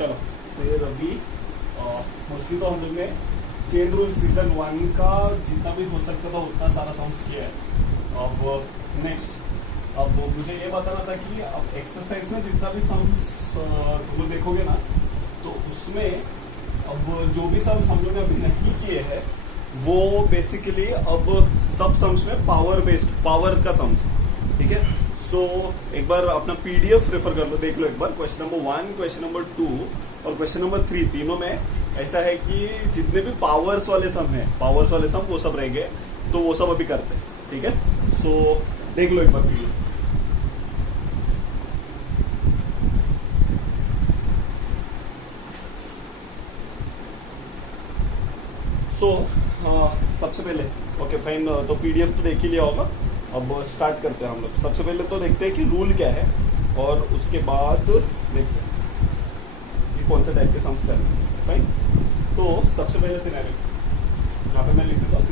चलो फिर अभी मोस्टली तो हम लोग ने चेन रूल सीजन 1 का जितना भी हो सकता था उतना सारा सम्स किया है। अब नेक्स्ट अब मुझे ये बताना था कि अब एक्सरसाइज में जितना भी सम्स तुम देखोगे ना, तो उसमें अब जो भी सम्स हम लोग ने अभी नहीं किए हैं वो बेसिकली अब सब सम्स में पावर बेस्ड, पावर का सम्स, ठीक है। सो एक बार अपना पीडीएफ रेफर कर लो, देख लो एक बार। क्वेश्चन नंबर 1, क्वेश्चन नंबर 2 और क्वेश्चन नंबर 3 तीनों में ऐसा है कि जितने भी पावर्स वाले सम है, पावर्स वाले सम वो सब रहेंगे, तो वो सब अभी करते हैं, ठीक है। सो देख लो एक बार पीडीएफ। सबसे पहले ओके फाइन, तो पीडीएफ तो देख ही लिया होगा। अब स्टार्ट करते हैं हम लोग। सबसे पहले तो देखते हैं कि रूल क्या है और उसके बाद देखते हैं कि कौन से टाइप के सम्स करने हैं। फाइन, तो सबसे पहले सिनेरियो यहाँ पे मैं लिख देता हूँ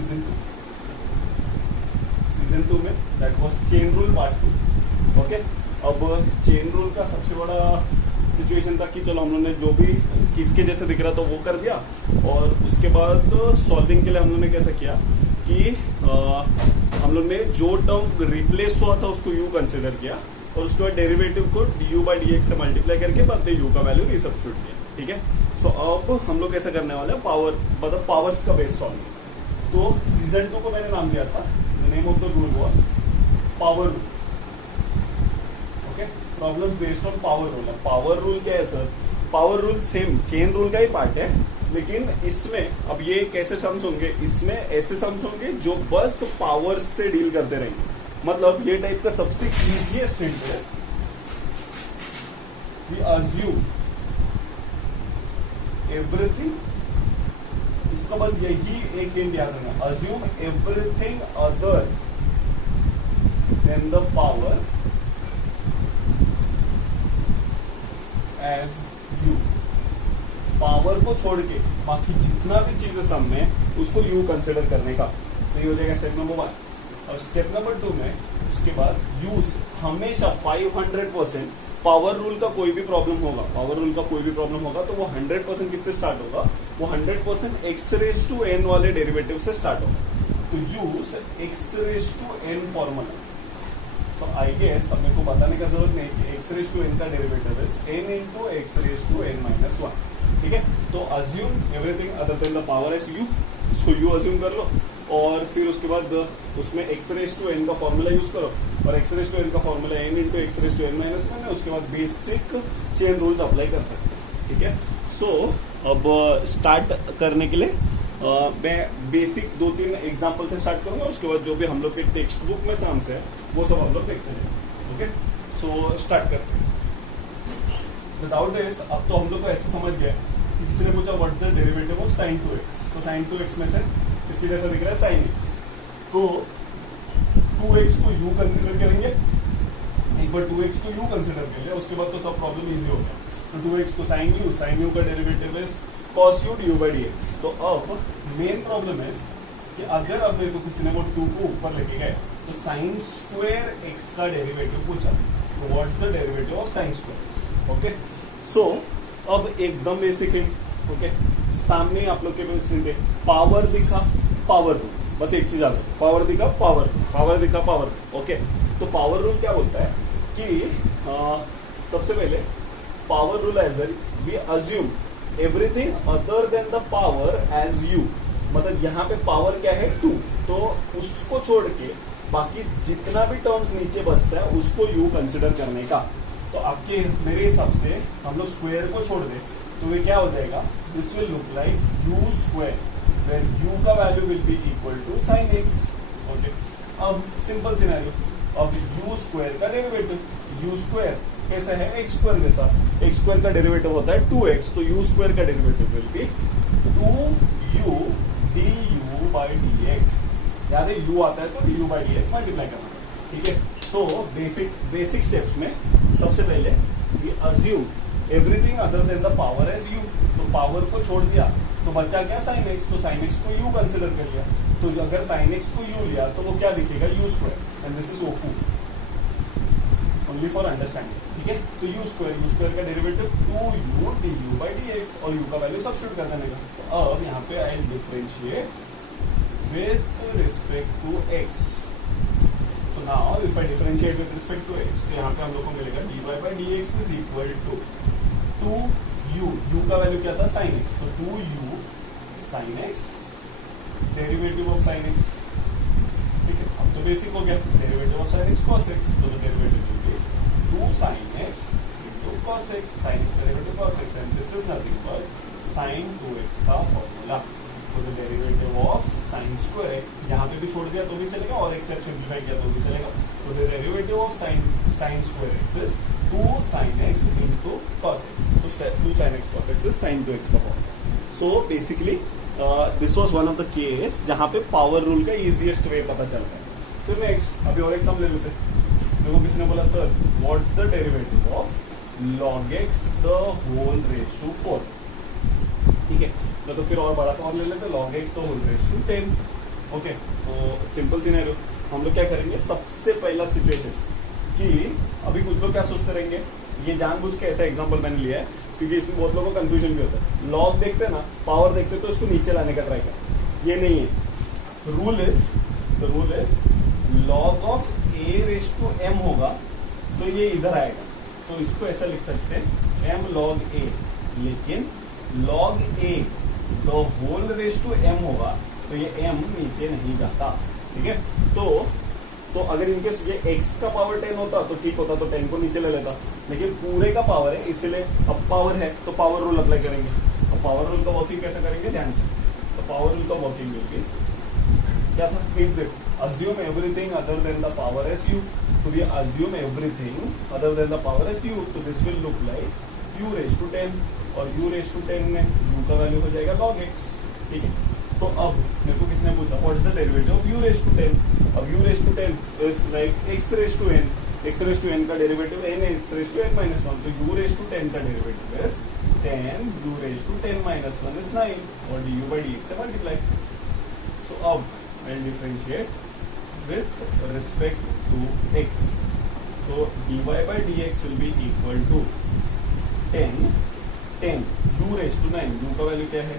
सीजन 2 में that was chain rule part 2। Okay, अब चेन रूल का सबसे बड़ा सिचुएशन था कि चलो हम लोगों ने जो भी किसके जैसे दिख रहा था वो कर दिया, और उसके बाद सॉल्विंग के लिए हम लोगों ने कैसा किया कि हम लोग ने जो टर्म रिप्लेस हुआ था उसको यू कंसिडर किया, और उसके बाद डेरिवेटिव को du by dx से मल्टीप्लाई करके बाद में यू का वैल्यू रिसब्स्टिट्यूट किया, ठीक है। सो अब हम लोग कैसा करने वाले हैं, पावर मतलब पावर्स का बेस सॉल्व। तो सीजन 2 को मैंने नाम दिया था, the name of the rule was power rule. Problem based on power rule. Power rule क्या है sir? Power rule same chain rule का ही पार्ट है, लेकिन इसमें अब ये कैसे सम्स होंगे, इसमें ऐसे सम्स होंगे जो बस पावर से डील करते रहेंगे। मतलब ये टाइप का सबसे easiest interest, we assume everything, इसका बस यही एक हिंट याद रखना, assume everything other than the power as you. Power को छोड़ के बाकी जितना भी चीजें सम में उसको यू कंसिडर करने का, तो ये हो जाएगा स्टेप नंबर 1। और स्टेप नंबर 2 में उसके बाद यूज हमेशा 500% पावर रूल का कोई भी प्रॉब्लम होगा, पावर रूल का कोई भी प्रॉब्लम होगा तो वो 100% किससे स्टार्ट होगा, वो 100% x रेज टू n वाले डेरिवेटिव से स्टार्ट होगा। तो use x raise to n formula. So I guess अब मेरे को बताने का जरूरत नहीं कि x रेज टू n का derivative is n into x raise to n minus 1, ठीक है। तो assume everything other than the power as you, इसको यू अज्यूम कर लो, और फिर उसके बाद उसमें x रेज टू n का फॉर्मूला यूज करो, और x रेज टू n का formula n into x raise to n minus 1 है। उसके बाद बेसिक चेन रूल्स अप्लाई कर सकते हैं, ठीक है। सो अब स्टार्ट करने के लिए मैं बेसिक 2-3 एग्जाम्पल से स्टार्ट करूंगा, उसके बाद जो भी हम लोग के टेक्स्ट बुक में सम्स है वो सब हम लोग देखते हैं। ओके, सो स्टार्ट करते हैं। विदाउट दिस अब तो हम लोग को ऐसे समझ गया कि किसी ने पूछा what's the derivative of sin 2x, तो sin 2x में से इसकी जैसा दिख रहा है sin x, तो 2x को u कंसिडर करेंगे। एक बार 2x को u कंसिडर कर लिया उसके बाद तो सब प्रॉब्लम इजी हो गया। तो 2x को sin u का derivative is cos u du by dx। तो अब मेन प्रॉब्लम है कि अगर अब मेरे को किसी ने वो 2 को ऊपर लेके गए तो sin स्क्वायर x का डेरिवेटिव पूछा, तो what's the derivative of sin square. Okay, so अब एकदम बेसिक है। ओके, सामने आप लोग के पावर दिखा, पावर रूल, बस एक चीज आता है, पावर दिखा पावर, पावर दिखा पावर। ओके, तो पावर रूल क्या बोलता है कि सबसे पहले power rule as we assume everything other than the power as you. मतलब यहाँ पे पावर क्या है 2, तो उसको छोड़ के बाकी जितना भी टर्म्स नीचे बचता है उसको यू कंसिडर करने का। तो आपके मेरे हिसाब से हम लोग स्क्वायर को छोड़ दें तो ये क्या हो जाएगा, this will look like u square where u का value will be equal to sin x। Okay, अब सिंपल सिनेरियो, अब यू स्क्वायर का डेरिवेटिव, यू स्क्वायर कैसा है x स्क्वायर जैसा, x स्क्वायर का डेरिवेटिव होता है 2x, तो यू स्क्वायर का derivative will be 2u du by dx। याद है u आता है तो du by dx मल्टीप्लाई करना, ठीक है। सो बेसिक स्टेप्स में सबसे पहले we assume everything other than the power as u। तो पावर को छोड़ दिया तो बचा क्या sin x, तो sin x को u कंसिडर कर लिया। तो अगर sin x को u लिया तो वो क्या दिखेगा, u square, and this is O4। Only for understanding, ठीक है। तो यू स्क्वायर का derivative 2u du by dx, और u का वैल्यू सब्स्टिट्यूट कर देने का। तो अब यहाँ पे I differentiate with respect to x। So now if I differentiate with respect to x, तो यहाँ पे हम लोग को मिलेगा dy by dx is equal to 2u का वैल्यू क्या था sin x, तो 2u sin x derivative of sin x, ठीक है। अब तो बेसिक हो गया, derivative of sin x cos x, तो derivative will B 2 sin x into cos x, sin x derivative cos x, and this is nothing but sin 2x का formula. तो the derivative of sin square x, यहाँ पे भी छोड़ दिया तो भी चलेगा, और एक स्टेप सिंप्लीफाई किया तो भी चलेगा। तो the derivative of sin square x is 2 sin x into cos x, तो 2 sin x cos x is sin 2x का formula. So basically this was one of the case जहां पे पावर रूल का इजीएस्ट वे पता चल रहा है। फिर नेक्स्ट अभी और एक सम ले लेते हैं। देखो किसने बोला sir what's the derivative of log x the whole raise to 4, ठीक है। तो फिर और बड़ा और ले लेते, log x the whole raise to 10, okay. तो सिंपल सिनेरियो हम लोग क्या करेंगे, सबसे पहला सिचुएशन कि अभी कुछ लोग क्या सोचते रहेंगे, ये जानबूझ के ऐसा एग्जांपल मैंने लिया है क्योंकि इसमें बहुत लोगों को कंफ्यूजन भी होता है। लॉग देखते हैं ना, पावर देखते हैं तो इसको नीचे लाने का ट्राई कर, ये नहीं है। Rule is log of a raise to m होगा तो ये इधर आएगा, तो इसको ऐसा लिख सकते हैं m log a, लेकिन log a the whole raise to m होगा तो ये m नीचे नहीं जाता, ठीक है। तो अगर इनकेस ये x का पावर 10 होता तो ठीक होता, तो 10 को नीचे ले लेता, लेकिन पूरे का पावर है इसलिए अब पावर है तो पावर रूल अप्लाई करेंगे। अब पावर रूल का वर्किंग कैसे करेंगे ध्यान से, तो पावर रूल का वर्किंग होगी क्या था, हिंट देखो, assume everything other than the power as you, तो ये assume everything other than the power as you, तो this will look like u raise to 10, और u रेज टू 10 में u का वैल्यू हो जाएगा log x, ठीक है। तो अब मेरे को किसने पूछा what is the derivative of u raise to 10, अब u raise to 10 is like x raise to n, x raise to n का डेरिवेटिव n है x raise to n minus 1, तो u रेज टू 10 का derivative is 10 u raise to 10 minus 1 is 9, और du by dx से multiply. So अब I differentiate with respect to x, so dy by dx will be equal to 10 u raised to 9, u का value क्या है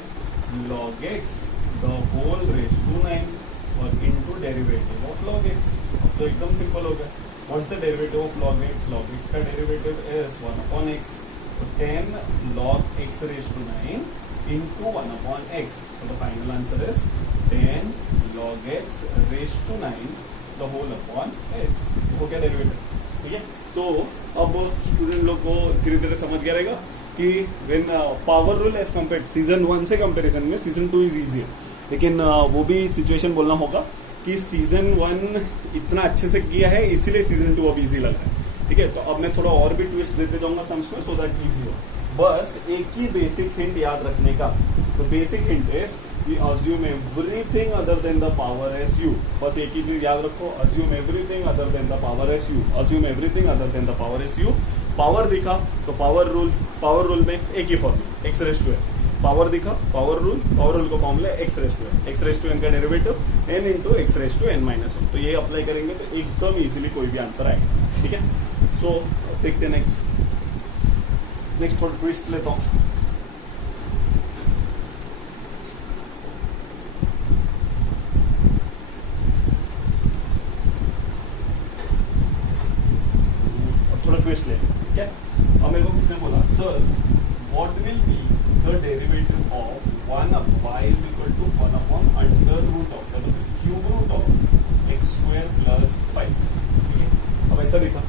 log x the whole raised to 9, और into derivative of log x। अब तो एकदम simple हो गया, what's the derivative of log x, log x का derivative is 1 upon x, so 10 log x raised to 9 into 1 upon x, so the final answer is 10 log x raised to 9 the whole upon x, हो गया derivative, ठीक है। तो अब student लोग को धीरे धीरे समझ गया रहेगा कि when power rule as compare season 1 से कंपैरिजन में सीजन 2 इज इजी, लेकिन वो भी सिचुएशन बोलना होगा कि सीजन 1 इतना अच्छे से किया है इसीलिए सीजन 2 अब इजी लग रहा है, ठीक है। तो अब मैं थोड़ा और भी ट्विस्ट देते जाऊंगा सम्स में, सो दैट इजी हो। बस एक ही बेसिक हिंट याद रखने का, तो basic hint is we assume everything other than the power as u, बस एक ही चीज याद रखो, assume everything other than the power as u, assume everything other than the power as u. Power दिखा तो पावर रूल में एक ही formula x raise to n, power दिखा पावर रूल का formula x raise to n का derivative n into x raise to n minus 1, तो ये अप्लाई करेंगे तो एकदम इजीली कोई भी आंसर आएगा, ठीक है। सो देखते हैं नेक्स्ट थोड़ा ट्विस्ट लेता हूं। थोड़ा ट्विस्ट ले, क्या अब मेरे को किसने बोला sir what will be the derivative of 1 y is equal to 1 upon under root of cube root of x square plus 5, ठीक है। अब ऐसा लिखा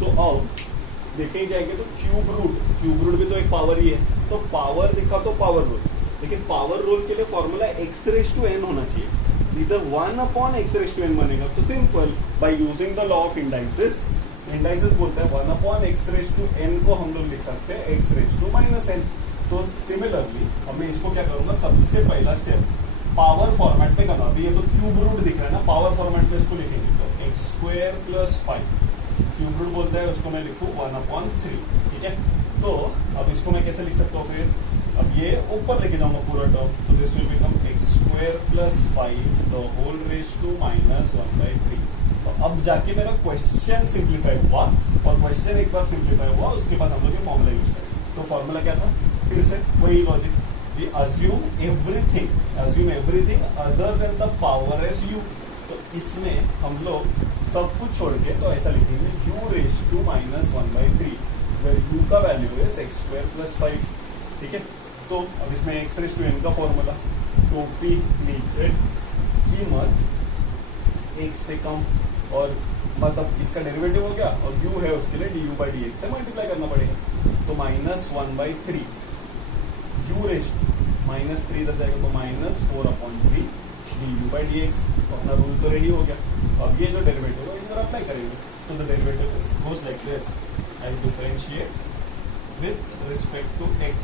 तो अब देखें क्या है, तो क्यूब रूट भी तो एक पावर ही है, तो पावर दिखा तो पावर रूल, लेकिन पावर रूल के लिए formula x raise to n होना चाहिए, इधर 1 upon x raise to n बनेगा। तो simple by using the law of indices बोलता है 1 upon x raise to n को हम लोग लिख सकते हैं x raise to minus n. तो सिमिलरली अब मैं इसको क्या करूंगा, सबसे पहला स्टेप पावर फॉर्मेट में करना, अभी ये तो क्यूब रूट दिख रहा है ना, पावर फॉर्मेट में इसको लिखेंगे तो x square plus 5, cube root बोलता है उसको मैं लिखू 1 अपॉन 3, ठीक है। तो अब इसको मैं कैसे लिख सकता हूँ, फिर अब ये ऊपर लेके जाऊंगा पूरा टर्म, तो this will become x square plus 5 the whole raise to minus 1/3, तो अब जाके मेरा क्वेश्चन सिंप्लीफाई हुआ, और क्वेश्चन एक बार सिंप्लीफाई हुआ उसके बाद हम लोग ये फॉर्मूला यूज करें। तो फॉर्मूला क्या था, फिर से वही logic, we assume everything other than the power as you. तो इसमें हम लोग सब कुछ छोड़ के तो ऐसा लिखेंगे u raise to minus 1/3 where u का value is x square plus 5। ठीक है, तो अब इसमें x रेज टू n का फॉर्मूला, टोपी नीचे कीमत एक से कम, और मतलब इसका डेरिवेटिव हो गया, और u है उसके लिए du बाई dx से मल्टीप्लाई करना पड़ेगा। तो माइनस 1/3 u रेज माइनस 3 इधर जाएगा तो माइनस 4/3 du बाई dx। अपना रूल तो रेडी हो गया। अब ये जो डेरिवेटिव है इधर अप्लाई करेंगे, तो the derivative goes like this, I differentiate with respect to x,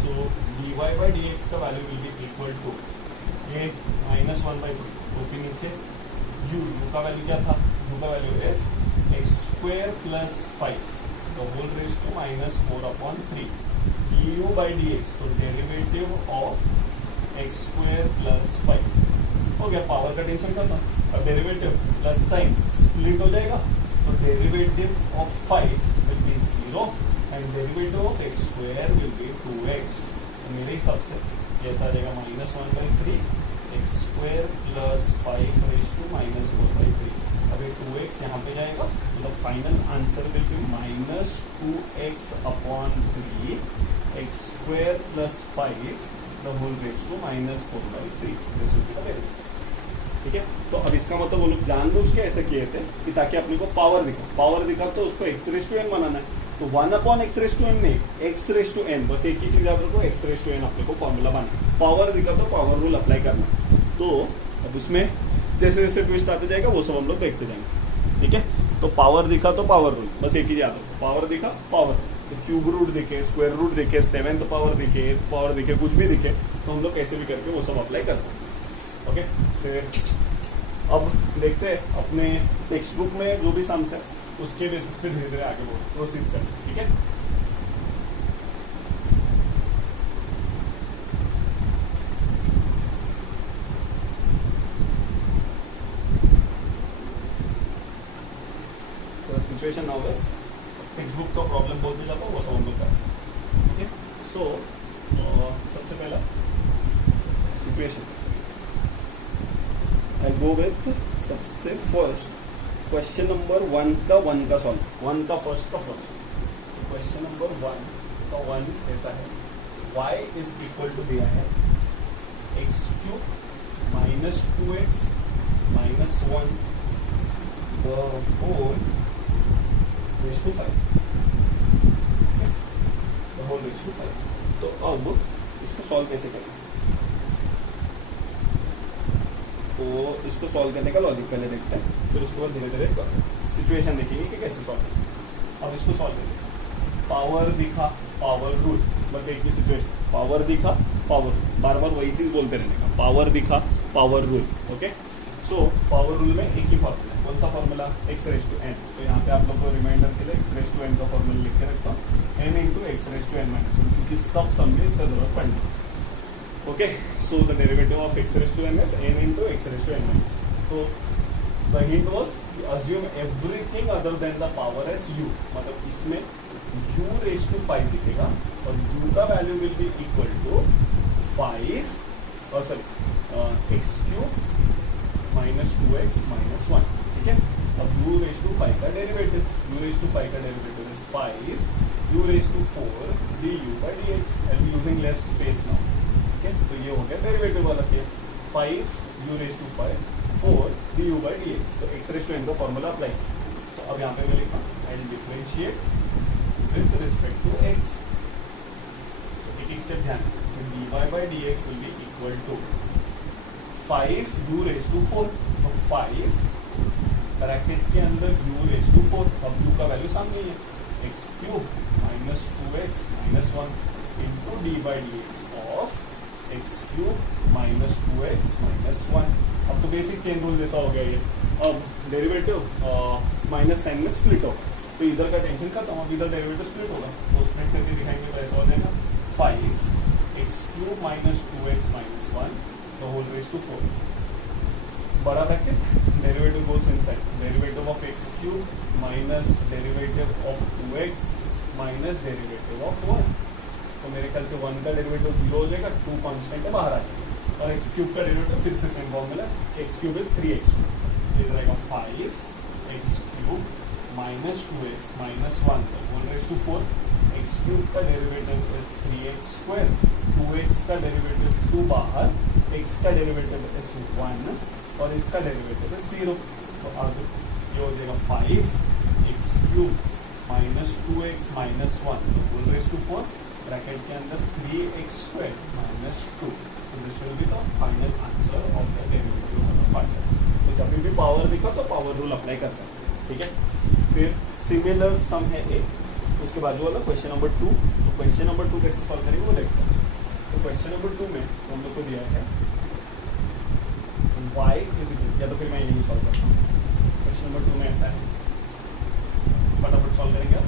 so dy by dx का value will be equal to ये माइनस 1/3 टोपी नीचे u का वैल्यू क्या था, u का value is x square plus 5 the whole raise to minus 4/3 du by dx। तो derivative of x square plus 5 हो गया, पावर का टेंशन खत्म। अब डेरिवेटिव प्लस साइन स्प्लिट हो जाएगा, तो derivative of 5 will be 0 and derivative of x square will be 2x। तो मेरे हिसाब से कैसा आ जाएगा, minus 1/3 x square plus 5 raise to minus 4/3। अब ये 2x यहाँ पे जाएगा, मतलब final answer will be minus 2x/3 x square plus 5 the whole raise to minus 4/3। This will be the derivative. ठीक है, तो अब इसका मतलब वो लोग जानबूझ के ऐसे किए थे कि ताकि अपने को पावर दिखा तो उसको x रेज टू n बनाना है। तो 1/x रेज टू n नहीं, x रेज टू n, बस एक ही चीज याद रखो, x रेज टू n अपने को फॉर्मूला बनाना। पावर दिखा तो पावर रूल अप्लाई करना। तो अब उसमें जैसे जैसे ट्विस्ट आते जाएगा वो सब हम लोग देखते जाएंगे। ठीक है, तो पावर दिखा तो पावर रूल, बस एक ही याद रखो, पावर दिखा पावर, तो क्यूब रूट दिखे, स्क्वायर रूट दिखे, 7th पावर दिखे, 8th पावर दिखे, कुछ भी दिखे तो हम लोग कैसे भी करके वो सब अप्लाई कर सकते हैं। ओके, फिर अब देखते हैं अपने टेक्स्ट बुक में जो भी सम्स है उसके बेसिस पे धीरे धीरे आगे प्रोसीड करें। ठीक है, तो situation now is text book का प्रॉब्लम बोलते जाता हूँ वो सब हम लोग करें। ठीक है, सो सबसे पहला सिचुएशन आई गो विथ सबसे फर्स्ट क्वेश्चन नंबर 1 का सॉल्व, 1 का फर्स्ट क्वेश्चन नंबर 1 का 1 ऐसा है, y इज इक्वल टू दिया है x cube minus 2x minus 1 the whole raise to 5, the whole raise to 5। तो अब इसको सॉल्व कैसे करें, तो इसको सॉल्व करने का लॉजिक पहले देखते हैं, फिर उसके बाद धीरे धीरे सिचुएशन देखेंगे कि कैसे सॉल्व करें। अब इसको सॉल्व करेंगे, पावर दिखा पावर रूल, बस एक ही सिचुएशन, पावर दिखा पावर रूल, बार बार वही चीज बोलते रहने का, पावर दिखा power rule. Okay, so power rule में एक ही फॉर्मूला, कौन सा formula, x raise to n। तो यहाँ पे आप लोग को रिमाइंडर के लिए x रेज टू n का फॉर्मूला लिख के रखता हूँ, n into x raise to n minus 1, क्योंकि सब सम में इसका जरूरत पड़ने। Okay, so the derivative of x raise to n is n into x raise to n minus. तो the hint was assume everything other than the power as u, मतलब इसमें u raise to 5 दिखेगा और u का value will be equal to 5 और sorry x cube minus 2x minus 1। ठीक है, अब u रेज टू 5 का डेरिवेटिव, u रेज टू 5 का derivative is 5 u raise to 4 du by dx। I am using less space now. तो ये हो गया डेरिवेटिव वाला case, 5 u raise to 5 4 du by dx। तो x रेज टू n का formula apply. तो अब यहाँ पे मैं लिखा I differentiate with respect to x। तो एक स्टेप ध्यान से, तो dy by dx will be equal to 5 u raise to 4, तो 5 ब्रैकेट के अंदर u रेज टू 4, अब u का वैल्यू सामने ही है, x cube minus 2x minus 1 into D by dx of x cube minus 2x minus 1। अब तो basic chain rule जैसा हो गया ये। अब डेरिवेटिव माइनस साइन में स्प्लिट होगा, तो इधर का टेंशन खत्म, अब इधर डेरिवेटिव स्प्लिट होगा, तो स्प्लिट करके दिखाएंगे तो ऐसा हो जाएगा 5 x cube minus 2x minus 1 the whole raise to 4। बड़ा bracket, derivative goes inside, derivative of x cube minus derivative of 2x minus derivative of 1। तो मेरे ख्याल से 1 का डेरिवेटिव 0 हो जाएगा, 2 कांस्टेंट है बाहर आ जाएगा, और एक्स क्यूब का डेरिवेटिव फिर से same formula, x cube is 3x, तो इधर आएगा 5x cube minus 2x minus 1 whole raise to 4। X cube का derivative is 3x square, 2x का डेरिवेटिव 2 बाहर, x का डेरिवेटिव इज 1 और इसका डेरिवेटिव इज 0। तो अब ये हो जाएगा 5x cube minus 2x minus 1 whole raise to 4 bracket के अंदर 3x स्क्वायर माइनस 2। तो this will be the final answer of the derivative of the part. तो जब भी पावर दिखा तो पावर रूल अप्लाई कर सकते हैं, ठीक है। फिर सिमिलर सम है एक, उसके बाजू वाला क्वेश्चन नंबर 2। तो क्वेश्चन नंबर 2 कैसे सॉल्व करेंगे वो देखते हैं। तो क्वेश्चन नंबर 2 में हम लोग को दिया है y इज इक्वल, या तो फिर मैं यही सॉल्व करता हूँ। क्वेश्चन नंबर 2 में ऐसा है, फटाफट सॉल्व करेंगे आप।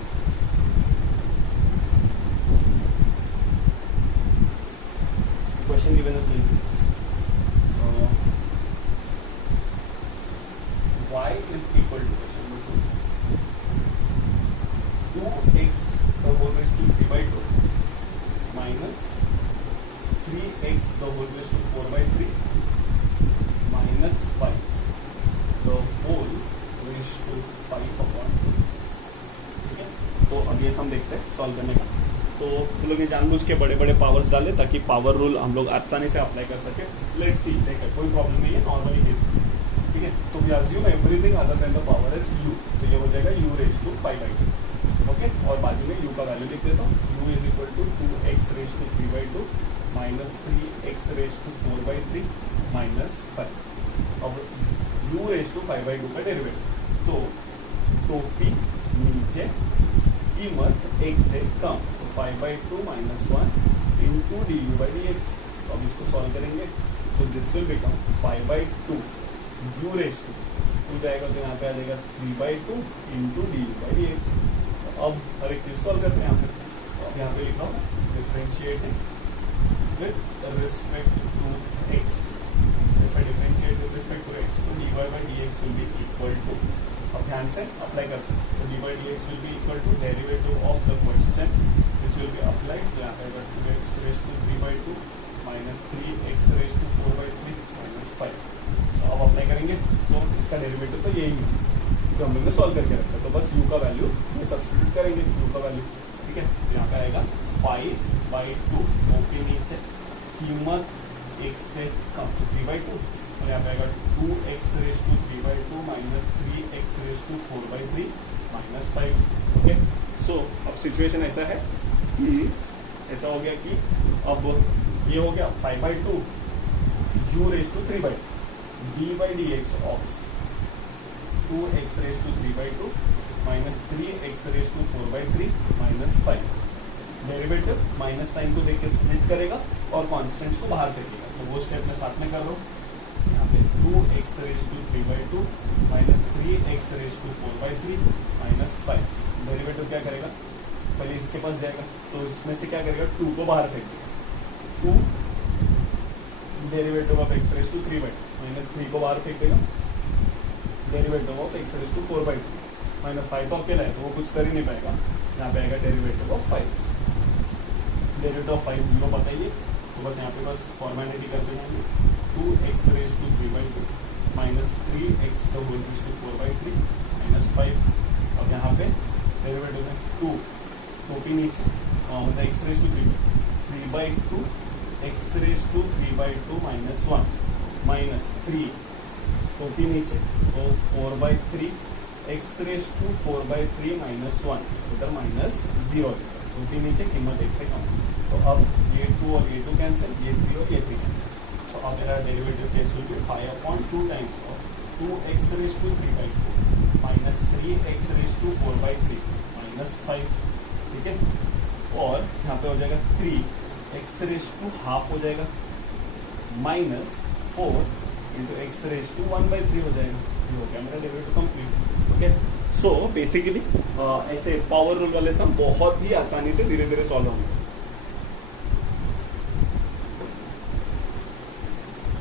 Question given is y is equal to question number 2 2x the whole raised to 3 by 2 minus 3x the whole raised to 4 by 3 minus 5 the whole raised to 5 upon 2। ठीक है, तो अब ये सम देखते हैं सॉल्व करने का। तो हम लोग ये जानबूझ के बड़े बड़े पावर्स डाले ताकि पावर रूल हम लोग आसानी से अप्लाई कर सके। लेट्स सी, देखिए कोई प्रॉब्लम नहीं है, नॉर्मली केस, ठीक है। तो we assume everything other than the power is u, तो ये हो जाएगा u रेज टू 5/2, ओके। और बाजू में u का वैल्यू लिख देता हूँ, u is equal to 2x raise to 3/2 minus 3x raise to 4/3 minus 5। अब u रेज टू 5/2 का डेरिवेटिव, तो टोपी नीचे, कीमत 1 से कम, तो 5/2 माइनस 1 इंटू du/dx। तो अब इसको सॉल्व करेंगे, तो this will become 5/2 u raise to जाएगा, तो यहाँ पे आ जाएगा 3/2 इंटू du/dx। तो अब हर एक चीज सॉल्व करते हैं यहाँ पे। तो अब यहाँ पे लिखा हूँ differentiating with respect to x, if I differentiate with respect to x, तो dy/dx will be equal to, अब ध्यान से अप्लाई करते हैं, तो dy/dx will be equal to derivative of the question which will be applied, तो यहाँ पे आएगा 2x raise to 3/2 minus 3x raise to 4/3 minus 5। तो अब अप्लाई करेंगे, तो इसका डेरिवेटिव तो यही है जो हम लोग ने सॉल्व करके रखा है, तो बस u का वैल्यू ये सब्स्टिट्यूट करेंगे, u का वैल्यू, ठीक है। तो यहाँ पे आएगा 5/2, ओपी नीचे, कीमत 1 से कम, तो 3/2, और यहाँ पे आएगा 2x raise to 3/2 minus 3x raise to 4/3 minus 5, okay. So अब सिचुएशन ऐसा है कि ऐसा हो गया कि अब ये हो गया 5/2 u raise to 3/2 d/dx of 2x raise to 3/2 minus 3x raise to 4/3 minus 5। Derivative minus sign को देख के स्प्लिट करेगा और कॉन्स्टेंट्स को बाहर फेंकेगा, तो वो स्टेप मैं साथ में कर रहा हूँ। यहाँ पे 2x raise to 3/2 minus 3x raise to 4/3 minus 5। Derivative क्या करेगा, पहले इसके पास जाएगा, तो इसमें से क्या करेगा, 2 को बाहर फेंकेगा, 2 derivative of x raise to 3/2 minus 3 को बाहर फेंक देगा, derivative of x raise to 4/3 minus 5 तो अकेला है, तो वो कुछ कर ही नहीं पाएगा। यहाँ पे आएगा डेरिवेटिव ऑफ 5, डेरिवेटिव ऑफ 5 0 पता ही है, तो बस यहाँ पे बस फॉर्मेलिटी करते हैं, 2x raise to 3/2 minus 3x the whole raise to 4/3 minus 5। अब यहाँ पे डेरिवेटिव में 2 टोपी नीचे, मतलब x raise to 3/2 x raise to 3/2 minus 1 minus 3 टोपी नीचे, तो 4/3 x रेज टू 4/3 माइनस 1, इधर माइनस 0, टोपी नीचे, कीमत 1 से कम। तो अब ये 2 और ये 2 कैंसिल, ये 3 और ये 3 कैंसिल। तो अब मेरा derivative case will be 5/2 times of 2x raise to 3/2 minus 3x raise to 4/3 minus 5, ठीक है। और यहाँ पे हो जाएगा 3x रेज टू हाफ हो जाएगा minus 4 into x raise to 1/3 हो जाएगा। ये हो गया मेरा derivative complete, okay. So basically ऐसे पावर रूल वाले सम बहुत ही आसानी से धीरे धीरे सॉल्व होंगे,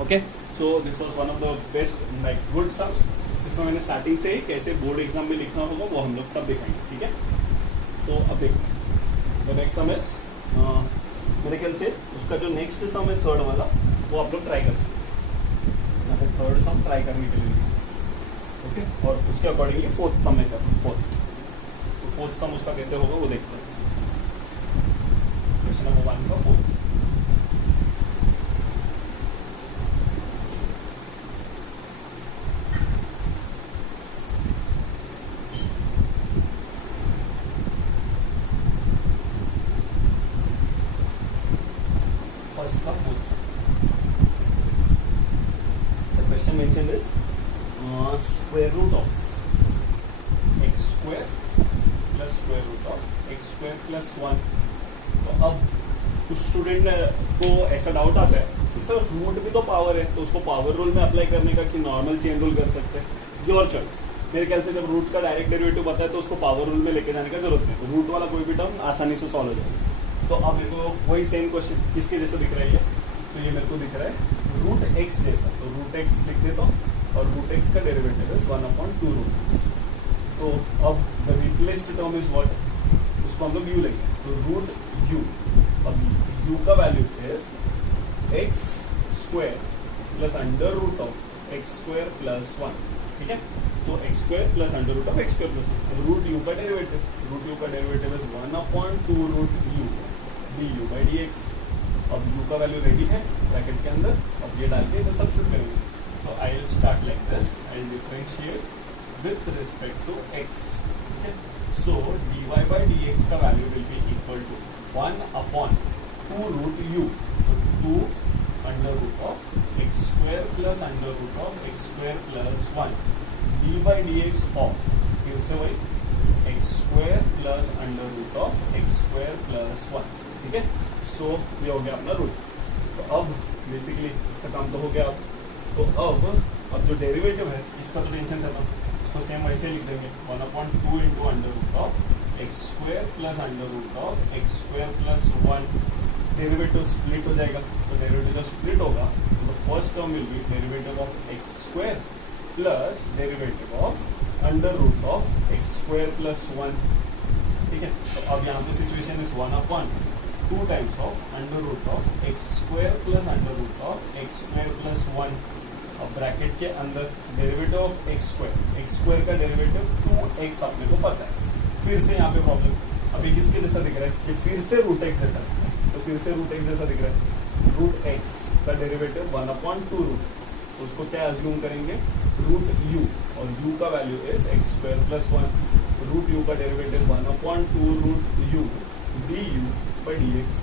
okay. So this was one of the best like good sums, जिसमें मैंने स्टार्टिंग से ही कैसे बोर्ड एग्जाम में लिखना होगा वो हम लोग सब दिखाएंगे, ठीक है। तो अब देखो द नेक्स्ट सम इज मेरे ख्याल से उसका जो नेक्स्ट सम है थर्ड वाला, वो आप लोग ट्राई कर सकते हैं। यहाँ पे थर्ड सम ट्राई करने के लिए, ओके, और उसके अकॉर्डिंगली फोर्थ सम में करना, फोर्थ सम उसका कैसे होगा वो देखते हैं। क्वेश्चन नंबर 1 का फोर्थ। First का fourth sum. The question mentioned is square root of x square plus square root of x square plus 1. तो अब कुछ स्टूडेंट को ऐसा डाउट आता है कि सर रूट भी तो पावर है, तो उसको पावर रूल में अप्लाई करने का कि नॉर्मल चेन रूल कर सकते हैं। Your choice. मेरे ख्याल से जब रूट का डायरेक्ट डेरिवेटिव बताए तो उसको पावर रूल में लेके जाने का जरूरत नहीं, तो रूट वाला कोई भी टर्म आसानी से सॉल्व हो जाएगा। तो अब मेरे को वही सेम क्वेश्चन किसके जैसा दिख रहा है, तो ये मेरे को दिख रहा है रूट एक्स जैसा, तो रूट एक्स लिख देता हूँ और रूट एक्स का डेरिवेटिव इज 1/2 रूट एक्स। तो अब the replaced term is what, उसको हम लोग यू लेंगे, तो रूट यू। अब यू का value is x square plus under root of x square plus 1, ठीक है। तो x square plus under root of x square plus 1, root u का डेरिवेटिव, रूट यू का derivative is 1/2 root u d u by d x. अब u का value ready है bracket के अंदर, अब ये डाल के इधर सब्स्टिट्यूट करेंगे। तो I will start like this, I will differentiate with respect to x, ठीक है। So d y by d x का value will be equal to 1/2 root u, तो 2 under root of x square plus under root of x square plus 1 d by d x of, फिर से वही x square plus under root of x square plus 1, ठीक है। सो ये हो गया अपना रूट। तो अब बेसिकली इसका काम तो हो गया। तो अब जो डेरिवेटिव है इसका तो टेंशन था ना, उसको सेम वैसे लिख देंगे 1/2 into under root of x square plus under root of x square plus 1। Derivative split हो जाएगा, तो डेरिवेटिव जब स्प्लिट होगा तो first term will be derivative of x square plus derivative of under root of x square plus 1, ठीक है। तो अब यहाँ पे situation is 1/2 times of under root of x square plus under root of x square plus 1। अब bracket के अंदर derivative of x square का डेरिवेटिव 2x अपने को पता है। फिर से यहाँ पे प्रॉब्लम, अभी किसके जैसा दिख रहा है कि फिर से रूट एक्स जैसा, तो फिर से रूट एक्स जैसा दिख रहा है। रूट एक्स का डेरिवेटिव 1/2 रूट एक्स, तो उसको क्या अज्यूम करेंगे, रूट यू, और यू का value is x square plus 1। Root u का derivative 1/2 root u d u by d x,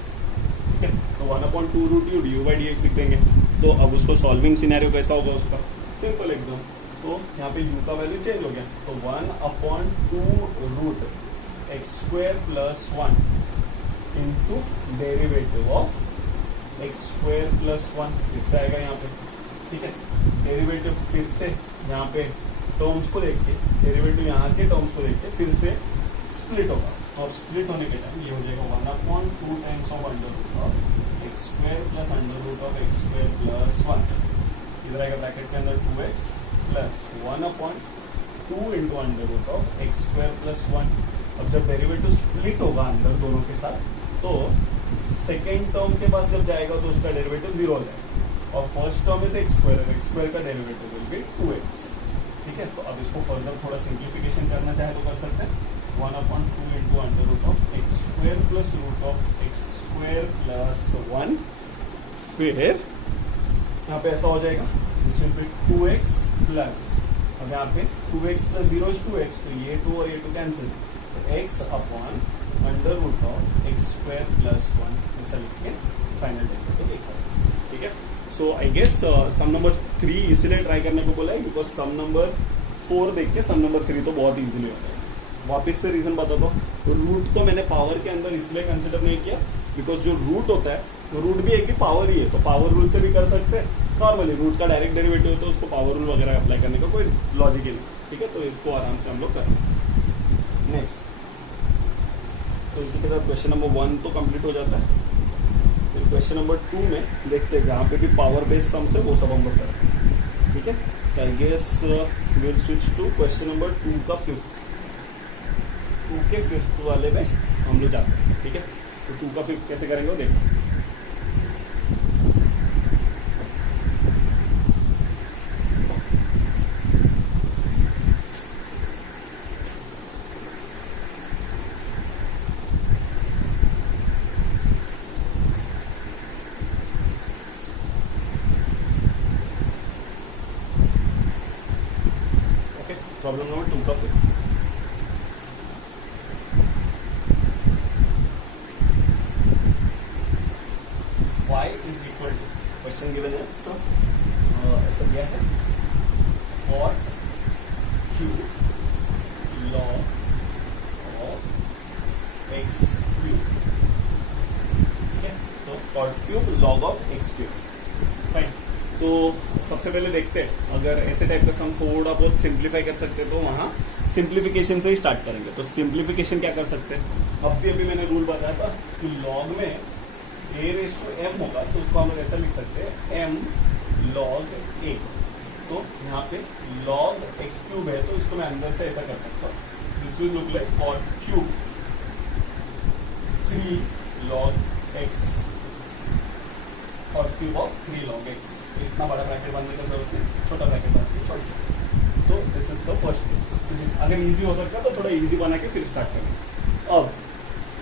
ठीक है। तो 1/2 root u d u by d x लिख देंगे। तो अब उसको सॉल्विंग सिनेरियो कैसा होगा उसका, सिंपल एकदम। तो यहाँ पे u का वैल्यू चेंज हो गया, तो 1/2 root x square plus 1 into derivative of x square plus 1 फिर से आएगा यहाँ पे, ठीक है। डेरिवेटिव फिर से यहाँ पे टर्म्स को देख के, डेरिवेटिव यहाँ के टर्म्स को देख के फिर से स्प्लिट होगा, और स्प्लिट होने के टाइम ये हो जाएगा 1/2 times of under root of x square plus under root of x square plus 1। इधर आएगा ब्रैकेट के अंदर 2x plus 1/2 into under root of x square plus 1। अब जब डेरिवेटिव स्प्लिट होगा अंदर दोनों के साथ, तो सेकेंड टर्म के पास जब जाएगा तो उसका डेरिवेटिव 0 हो जाएगा, और first term is x square का डेरिवेटिव विल बी 2x, ठीक है। तो अब इसको फर्दर थोड़ा सिंप्लीफिकेशन करना चाहे तो कर सकते हैं, 1/2 into under root of x square plus root of x square plus 1। फिर यहाँ पे ऐसा हो जाएगा, इसमें पे 2x प्लस, अब यहाँ पे 2x प्लस 0 इज 2x, तो ये 2 और ये 2 कैंसिल, तो x upon under root of x square plus 1 ऐसा लिख के फाइनल डेरिवेटिव लिखा है, ठीक है। सो आई गेस सम नंबर 3 इसलिए ट्राई करने को बोला है बिकॉज सम नंबर 4 देख के सम नंबर 3 तो बहुत इजीली होता है। वापस से रीजन बता दो, रूट को मैंने पावर के अंदर इसलिए कंसिडर नहीं किया बिकॉज जो रूट होता है तो रूट भी एक ही पावर ही है, तो पावर रूल से भी कर सकते हैं। नॉर्मली रूट का डायरेक्ट डेरिवेटिव है तो उसको पावर रूल वगैरह अप्लाई करने का कोई लॉजिक ही नहीं, ठीक है। तो इसको आराम से हम लोग कर सकते हैं। नेक्स्ट, तो इसी के साथ क्वेश्चन नंबर 1 तो कंप्लीट हो जाता है। फिर क्वेश्चन नंबर 2 में देखते हैं जहाँ पे भी पावर बेस्ड सम्स है वो सब हम लोग करें, ठीक है। तो I guess will switch to question number 2 का 5th वाले में हम लोग जाते हैं, ठीक है। तो 2 का 5th कैसे करेंगे वो देखो। प्रॉब्लम नंबर 2 का 5th। y is equal to question given है ऐसा दिया है और q log of x cube, ठीक है। तो cot cube log of x cube, fine. तो सबसे पहले देखते हैं अगर ऐसे टाइप का सम थोड़ा बहुत सिंप्लीफाई कर सकते हैं तो वहां सिंप्लीफिकेशन से ही स्टार्ट करेंगे। तो सिंप्लीफिकेशन क्या कर सकते हैं, अभी मैंने रूल बताया था कि लॉग में a रेस टू m होगा तो उसको हम लोग ऐसा लिख सकते हैं m log a। तो यहाँ पे log x क्यूब है तो इसको मैं अंदर से ऐसा कर सकता हूँ, this will look like cot cube 3 log x, cot cube of 3 log x। इतना बड़ा ब्रैकेट बनने का जरूरत नहीं, छोटा ब्रैकेट बन के छोड़। तो this is the first case. अगर इजी हो सकता है तो थोड़ा इजी बना के फिर स्टार्ट करेंगे। अब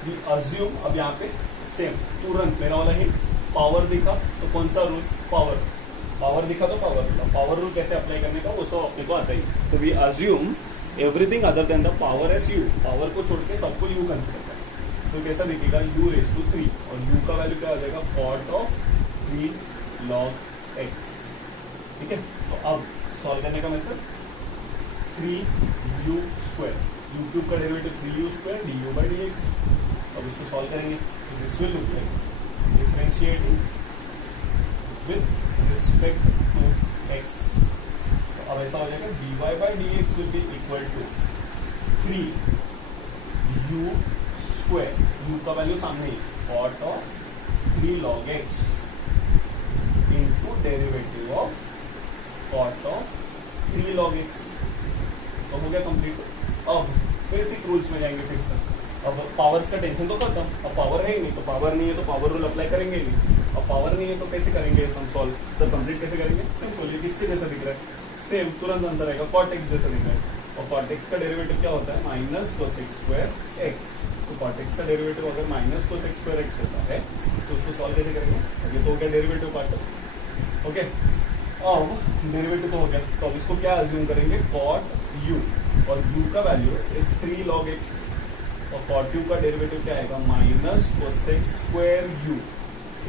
वी अज्यूम, अब यहाँ पे सेम तुरंत मेरा वाला हिंट पावर दिखा तो कौन सा रूल, पावर दिखा तो पावर रूल कैसे अप्लाई करने का वो सब अपने को आता ही। तो we assume everything other than the power as u, power को छोड़ के सबको यू कंसिडर करें। तो कैसा दिखेगा u रेस टू 3 और u का वैल्यू क्या हो जाएगा cot ऑफ 3 log x, ठीक है। तो अब सॉल्व करने का method 3u square, u cube का derivative 3u square du by dx। अब इसको सॉल्व करेंगे तो this will look like differentiating with respect to x। तो अब ऐसा हो जाएगा dy by dx will be equal to 3u square, u का वैल्यू सामने ही cot of 3 log x into derivative of cot of 3 log x। तो हो गया कंप्लीट। अब बेसिक रूल्स में जाएंगे फिर से। अब पावर्स का टेंशन तो खत्म, अब पावर है ही नहीं तो पावर नहीं है तो पावर रूल अप्लाई करेंगे ही नहीं। अब पावर नहीं है तो कैसे करेंगे सम सॉल्व, तो कंप्लीट कैसे करेंगे, सिंपल। ये किसके जैसा दिख रहा है, सेम तुरंत आंसर आएगा, cot x जैसा दिख रहा है। और cot x का डेरिवेटिव क्या होता है minus cos x square x। तो cot x का डेरिवेटिव अगर minus cos x square x होता है तो उसको सॉल्व कैसे करेंगे। ये तो हो गया डेरिवेटिव पार्ट, ओके। अब डेरिवेटिव तो हो गया, तो अब इसको क्या अज्यूम करेंगे cot u, और u का वैल्यू इज 3 log x और cot u का डेरिवेटिव क्या आएगा माइनस cos x स्क्वायर u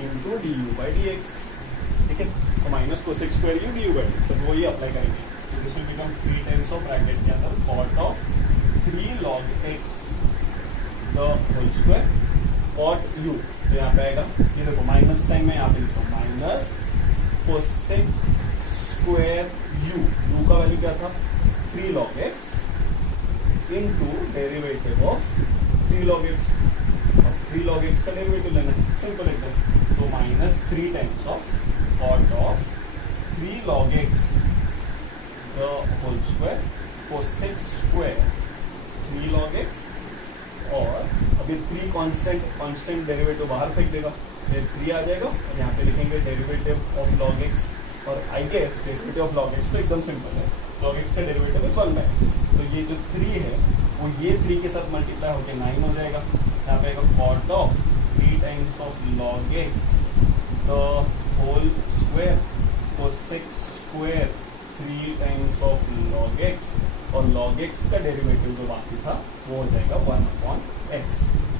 into d u by d x, ठीक है। तो माइनस cos x स्क्वायर u d u by d x, वो ही अप्लाई करेंगे। तो this will become 3 times of bracket के अंदर cot of 3 log x the whole square cot u। तो यहाँ पे आएगा, ये देखो माइनस साइन में यहाँ पे लिखो माइनस cosec स्क्वायर u का वैल्यू क्या था 3 log x into derivative of 3 log x। अब 3 log x का डेरिवेटिव लेना है, सिंपल एकदम। तो minus 3 times of cot of 3 log x the whole square cosec square 3 log x। और अभी 3 कांस्टेंट डेरिवेटिव बाहर फेंक देगा, ये 3 आ जाएगा और यहाँ पे लिखेंगे डेरिवेटिव ऑफ log x। और I guess derivative of log x तो एकदम सिंपल है, log x का डेरिवेटिव इज 1 बाई x। तो ये जो 3 है वो ये 3 के साथ मल्टीप्लाई होकर 9 हो जाएगा। यहाँ पे आएगा cot of 3 times of log x the whole square cosec square 3 times of log x। और log x का डेरिवेटिव जो बाकी था वो हो जाएगा 1/x।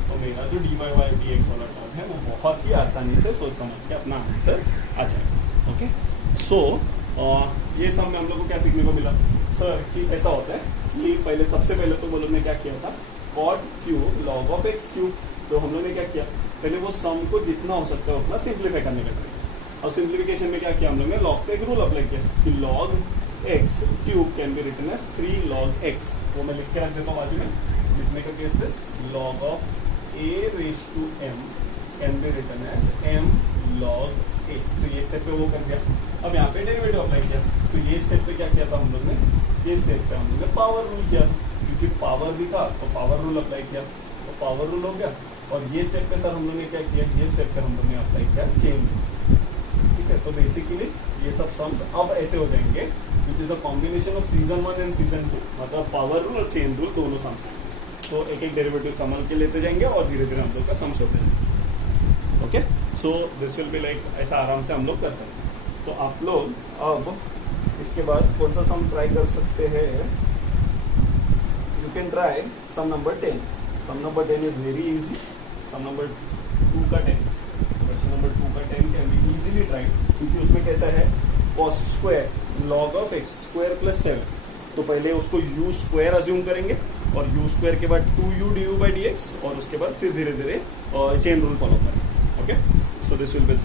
तो मेरा जो dy बाई dx वाला टर्म है वो बहुत ही आसानी से सोच समझ के अपना आंसर आ जाएगा, ओके। सो ये सब में हम लोग को क्या सीखने को मिला सर कि ऐसा होता है कि पहले सबसे पहले तो हम लोग ने क्या किया था cot cube log of x cube. तो हम लोग ने क्या किया, पहले वो सम को जितना हो सकता है उतना सिंप्लीफाई करने का ट्राई। अब सिंप्लीफिकेशन में क्या किया हम लोग ने, log पे एक रूल अप्लाई किया कि log x cube can be written as 3 log x। वो मैं लिख के रख देता हूँ बाजू में, लिखने का case log of a raise to m can be written as m log a। तो ये स्टेप पे वो कर दिया। अब यहाँ पे डेरिवेटिव अप्लाई किया, तो ये स्टेप पे क्या किया था हम लोग ने, ये स्टेप पे हम लोग ने पावर रूल किया, क्योंकि पावर भी था तो पावर रूल अप्लाई किया, तो पावर रूल हो गया। और ये स्टेप पे सर हम लोग ने क्या किया, ये स्टेप पे हम लोग ने अप्लाई किया चेन रूल। ठीक है, तो बेसिकली ये सब सम्स अब ऐसे हो जाएंगे which is a combination off season 1 and season 2, मतलब पावर रूल और चेन रूल दोनों सम्स हैं। तो एक एक डेरिवेटिव संभल के लेते जाएंगे और धीरे धीरे हम लोग का सम्स होते जाएंगे। Okay, so this will be like ऐसा आराम से हम लोग कर सकते हैं। तो आप लोग अब इसके बाद कौन सा सम ट्राई कर सकते हैं, you can try some number 10। Some number 10 is very easy. Some number 2 का 10, क्वेश्चन नंबर 2 का 10 कैन बी इजीली ट्राइड, क्योंकि उसमें कैसा है, cos square log of x square plus 7। तो पहले उसको u स्क्वायर अज्यूम करेंगे और u स्क्वायर के बाद 2u du by dx, और उसके बाद फिर धीरे धीरे चेन रूल फॉलो करेंगे। Okay, so this will B